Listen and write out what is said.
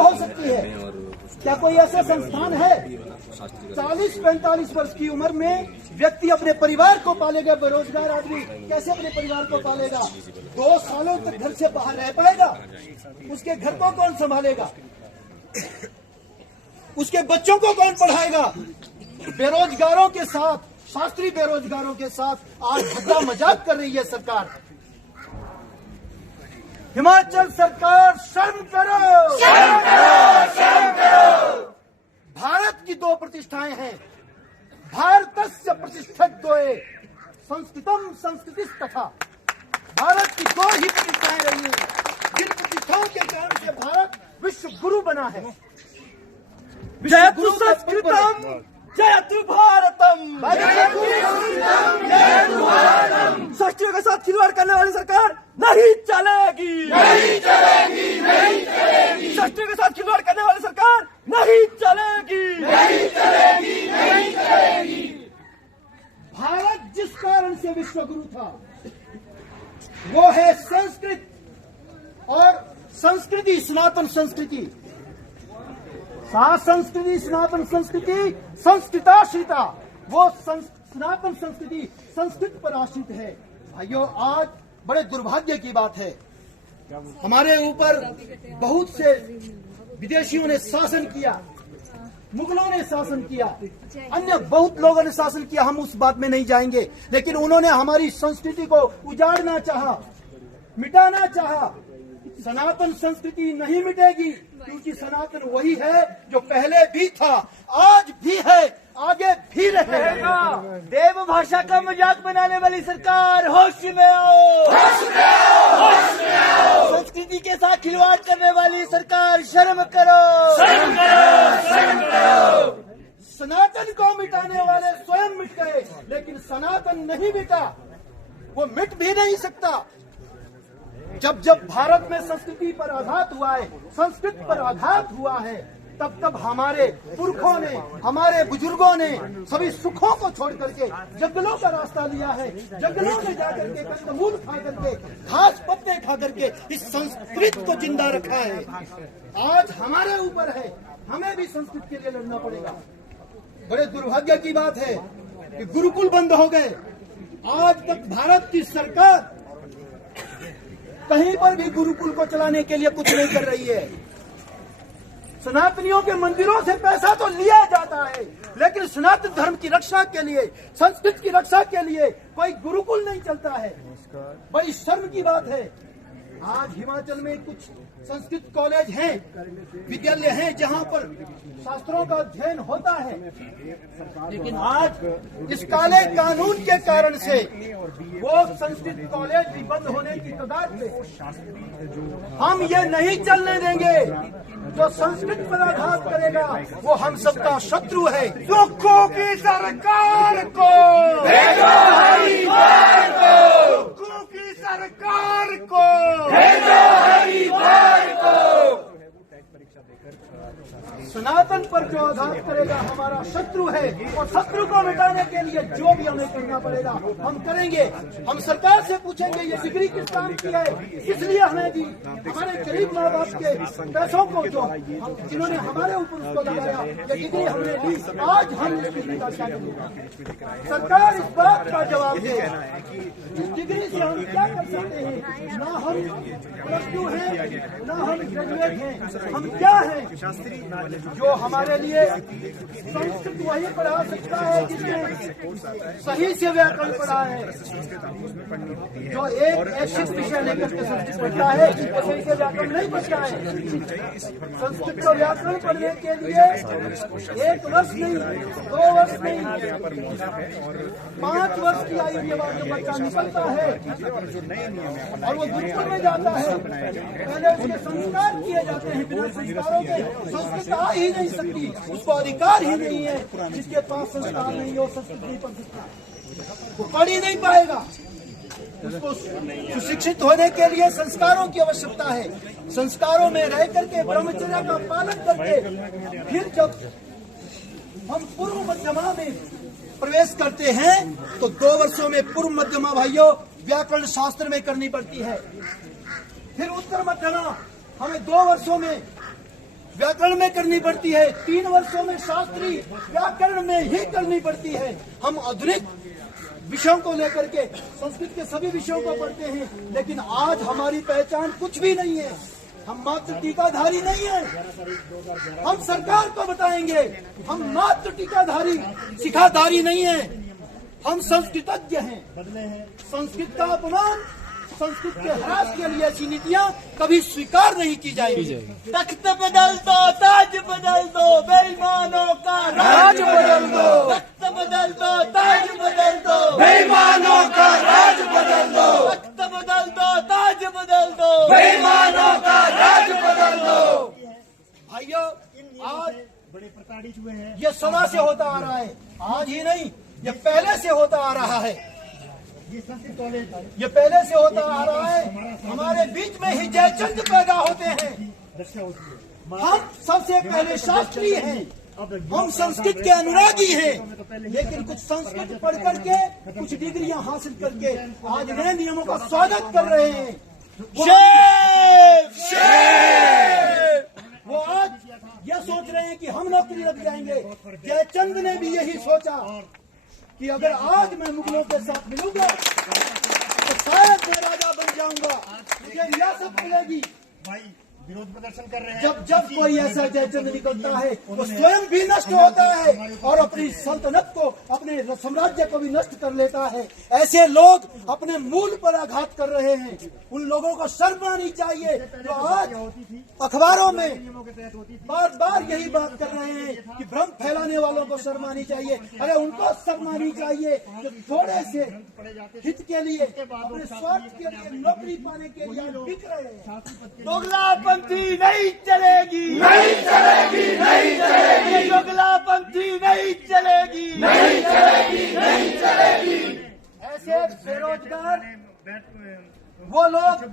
हो सकती है? क्या कोई ऐसा संस्थान है? 40-45 वर्ष की उम्र में व्यक्ति अपने परिवार को पालेगा। बेरोजगार आदमी कैसे अपने परिवार को पालेगा? 2 सालों तक घर से बाहर रह पाएगा? उसके घर को कौन संभालेगा? उसके बच्चों को कौन पढ़ाएगा? बेरोजगारों के साथ, शास्त्रीय बेरोजगारों के साथ आज धक्का मजाक कर रही है सरकार। हिमाचल सरकार शर्म करो, शर्म करो, शर्म करो। भारत की 2 प्रतिष्ठाएं हैं। भारतस्य प्रतिष्ठित द्वये संस्कृतम संस्कृतिस्तथा। भारत की 2 ही प्रतिष्ठाएं रही हैं, जिन प्रतिष्ठाओं के कारण से भारत विश्व गुरु बना है। जयतु संस्कृतम जयतु भारतम, शास्त्रियों के साथ खिलवाड़ करने वाली सरकार नहीं चलेगी, नहीं चलेगी, नहीं चलेगी। शास्त्रियों के साथ खिलवाड़ करने वाली सरकार नहीं चलेगी, नहीं चलेगी, नहीं चलेगी। भारत जिस कारण से विश्व गुरु था वो है संस्कृत और संस्कृति, सनातन संस्कृति। संस्कृति, सनातन संस्कृति, संस्कृताश्रिता। वो सनातन संस्कृति संस्कृत पर आश्रित है। भाइयों, आज बड़े दुर्भाग्य की बात है, हमारे ऊपर बहुत से विदेशियों ने शासन किया, मुगलों ने शासन किया, अन्य बहुत लोगों ने शासन किया, हम उस बात में नहीं जाएंगे। लेकिन उन्होंने हमारी संस्कृति को उजाड़ना चाहा, मिटाना चाहा। सनातन संस्कृति नहीं मिटेगी, क्योंकि सनातन वही है जो पहले भी था, आज भी है, आगे भी रहेगा। देव भाषा का मजाक बनाने वाली सरकार होश में आओ, होश में आओ, होश में आओ। संस्कृति के साथ खिलवाड़ करने वाली सरकार शर्म करो, शर्म करो, शर्म करो। सनातन को मिटाने वाले स्वयं मिट गए, लेकिन सनातन नहीं मिटा, वो मिट भी नहीं सकता। जब जब भारत में संस्कृति पर आघात हुआ है, संस्कृत पर आघात हुआ है, तब तब हमारे पुरखों ने, हमारे बुजुर्गों ने सभी सुखों को छोड़ करके जंगलों का रास्ता लिया है। जंगलों में जाकर के कंदमूल खा करके, घास पत्ते खा करके इस संस्कृत को जिंदा रखा है। आज हमारे ऊपर है, हमें भी संस्कृत के लिए लड़ना पड़ेगा। बड़े दुर्भाग्य की बात है कि गुरुकुल बंद हो गए। आज तक भारत की सरकार कहीं पर भी गुरुकुल को चलाने के लिए कुछ नहीं कर रही है। सनातनियों के मंदिरों से पैसा तो लिया जाता है, लेकिन सनातन धर्म की रक्षा के लिए, संस्कृत की रक्षा के लिए कोई गुरुकुल नहीं चलता है। बड़ी शर्म की बात है। आज हिमाचल में कुछ संस्कृत कॉलेज हैं, विद्यालय हैं, जहां पर शास्त्रों का अध्ययन होता है, लेकिन आज इस काले कानून के कारण से वो संस्कृत कॉलेज भी बंद होने की कगार पे। हम ये नहीं चलने देंगे। जो संस्कृत पर आघात करेगा वो हम सबका शत्रु है। दुखों की सरकार को भेजो हरिद्वार को, दुखों की सरकार को भेजो हरिद्वार को। सनातन पर जो आघात करेगा हमारा शत्रु है, और शत्रु को मिटाने के लिए जो भी हमें करना पड़ेगा हम करेंगे। हम सरकार से पूछेंगे ये डिग्री किस काम की है, किस लिए हमें दी। हमारे गरीब माँ बाप के पैसों को जो जिन्होंने हमारे ऊपर उसको लगाया, ये डिग्री हमने ली, आज हम इस डिग्री का क्या करेंगे? सरकार इस बात का जवाब दे, इस डिग्री से हम क्या कर सकते हैं? ना हम +2 हैं, ना हम ग्रेजुएट हैं, हम क्या हैं? जो हमारे लिए संस्कृत वही पढ़ा सकता है जिसने सही से व्याकरण पढ़ा है। जो एक ऐच्छिक विषय लेकर के संस्कृत पढ़ता है वो सही से व्याकरण नहीं पढ़ता है। संस्कृत को व्याकरण पढ़ने के लिए 1 वर्ष नहीं, 2 वर्ष नहीं, 5 वर्ष की आयु के बाद जो बच्चा निकलता है और वो गुरुकुल में जाता है, पहले उसके संस्कार किए जाते हैं। बिना संस्कारों के संस्कृत आ ही नहीं सकती, उसको अधिकार ही नहीं है। जिसके पास संस्कार नहीं हो, संस्कृत नहीं पढ़ सकता, वो पढ़ ही नहीं पाएगा। उसको सुशिक्षित होने के लिए संस्कारों की आवश्यकता है। संस्कारों में रह करके, ब्रह्मचर्य का पालन करके, फिर जब हम पूर्व मध्यमा में प्रवेश करते हैं तो 2 वर्षों में पूर्व मध्यमा भाइयों व्याकरण शास्त्र में करनी पड़ती है। फिर उत्तर मध्यमा हमें 2 वर्षों में व्याकरण में करनी पड़ती है, 3 वर्षों में शास्त्री व्याकरण में ही करनी पड़ती है। हम आधुनिक विषयों को लेकर के संस्कृत के सभी विषयों को पढ़ते हैं, लेकिन आज हमारी पहचान कुछ भी नहीं है। हम मात्र टीकाधारी नहीं है। हम सरकार को बताएंगे हम मात्र टीकाधारी शिखाधारी नहीं है, हम संस्कृतज्ञ हैं। संस्कृत का अपमान, संस्कृत के ह्रास के लिए ऐसी नीतियां कभी स्वीकार नहीं की जाएगी। तख्त बदल दो, ताज बदल दो, बेईमानों का राज बदल दो। तख्त बदल दो, ताज बदल दो, बेईमानों का राज बदल दो। तख्त बदल दो, ताज बदल दो, बेईमानों का राज बदल दो। भाइयों, आज बड़े प्रताड़ित हुए हैं। ये सदा से होता आ रहा है, आज ही नहीं, ये पहले से होता आ रहा है। ये पहले से होता आ रहा है। हमारे बीच में ही जयचंद पैदा होते हैं। हम सबसे पहले शास्त्री हैं, हम संस्कृत के अनुरागी हैं, लेकिन कुछ संस्कृत पढ़ करके, कुछ डिग्रियां हासिल करके आज नए नियमों का स्वागत कर रहे हैं। वो आज यह सोच रहे हैं कि हम नौकरी लग जाएंगे। जयचंद ने भी यही सोचा कि अगर आज मैं मुगलों के साथ मिलूंगा तो शायद मैं राजा बन जाऊंगा, मुझे रियासत मिलेगी। भाई विरोध प्रदर्शन कर रहे हैं। जब कोई ऐसा जयचंद निकलता है वो स्वयं भी नष्ट होता है और अपनी सल्तनत को, अपने साम्राज्य को भी नष्ट कर लेता है। ऐसे लोग अपने मूल पर आघात कर रहे हैं। उन लोगों को शर्म आनी चाहिए जो आज अखबारों में बार बार यही बात कर रहे हैं कि भ्रम फैलाने वालों को शर्म आनी चाहिए। अरे उनको शर्म आनी चाहिए जो थोड़े से हित के लिए, अपने स्वार्थ के लिए, नौकरी पाने के लिए बिक रहे हैं। दोगलापंथी नहीं चलेगी, नहीं चलेगी, नहीं चलेगी। दोगलापंथी नहीं चलेगी, नहीं चलेगी, नहीं चलेगी। ऐसे बेरोजगार वो लोग